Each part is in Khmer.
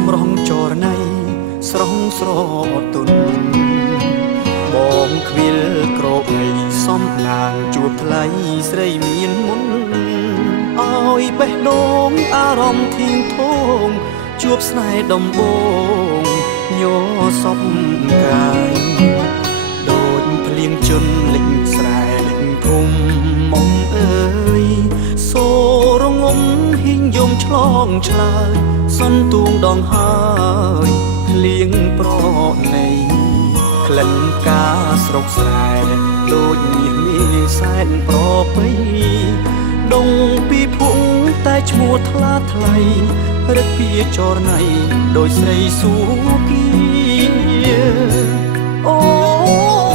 សម្រងចរណៃស្រស់ស្រទុនបងខ្វៀលក្រកៃសំឡាងជួបថ្លៃស្រីមានមុនឲ្យបេះដូងអារម្មណ៍ធៀងធងជួបស្នេហ៍ដំបងញ័រសពកាយដូចភ្លៀងជន់លិចស្រែលិចភូមិមុំអើយសូរងំហ៊ីងយំឆ្លងឆ្លើយសន្ទួងដងហើយភ្លៀងប្រណីក្លិនផ្កាស្រុកស្រែដូចមាសមានសែនប្រពៃដងពីភុងតែឈ្មោះថ្លាថ្លៃរឹកពីចរណៃដោយស្រីសួគីអូ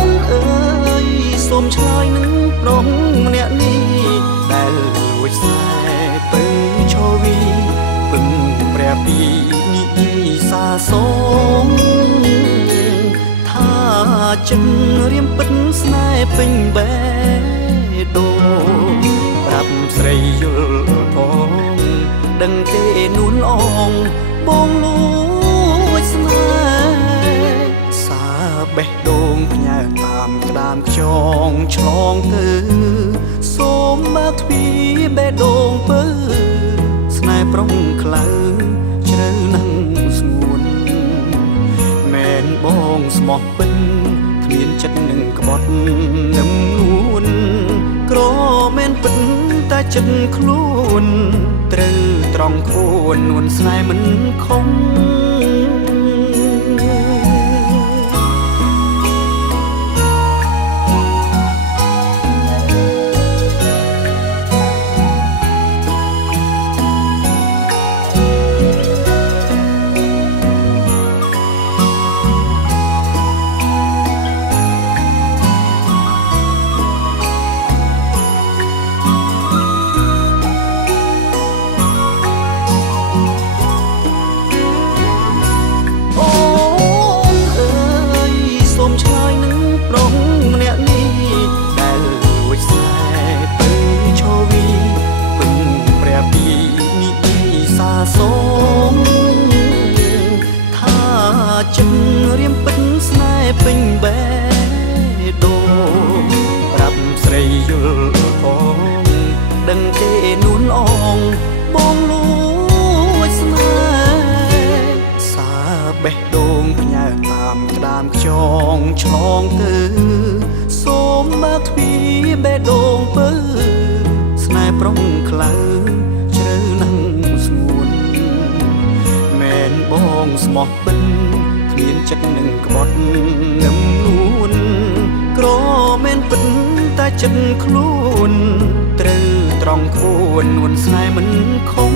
នអើយសូមឆ្លើយនឹងប្រុសម្នាក់នេះដែលលួចខ្សែពឹងឈវីពឹងព្រះពីនិយាយសាសងថាចិត្តរៀមពិតស្នេហ៍ពេញបេះដូងប្រាប់ស្រីយល់ផងដឹងទេនួនអងបងលួចស្នេហ៍សាបេះដូងផ្ញើតាមក្តាមខ្យងឆ្លងទៅសូមបើកទ្វារបេះដូងពើស្នេហ៍ប្រុងខ្លៅជ្រៅណាស់ស្ងួនមែនបងស្មោះពិនគ្មានចិត្តនឹងក្បត់នឹមនួនក្រមែនពិនតែចិត្តខ្លួនត្រូវត្រង់ខួននួនស្នេហ៍មិនខំសូមថាចិត្តរៀមពិតស្នេហ៍ពេញបេះដូងប្រាប់ស្រីយល់ផងដឹងទេនួនអងបងលួចស្នេហ៍សាបេះដូងផ្ញើតាមក្តាមខ្យងឆ្លងទៅសូមបើកទ្វារបេះដូងពើស្នេហ៍ប្រុងខ្លៅជ្រៅណាស់បងស្មោះពិនគ្មានចិត្តនឹងក្បត់នឹមនួនក្រមែនពិនតែចិត្តខ្លួនត្រូវត្រង់ខួននួនស្នេហ៍មិនខំ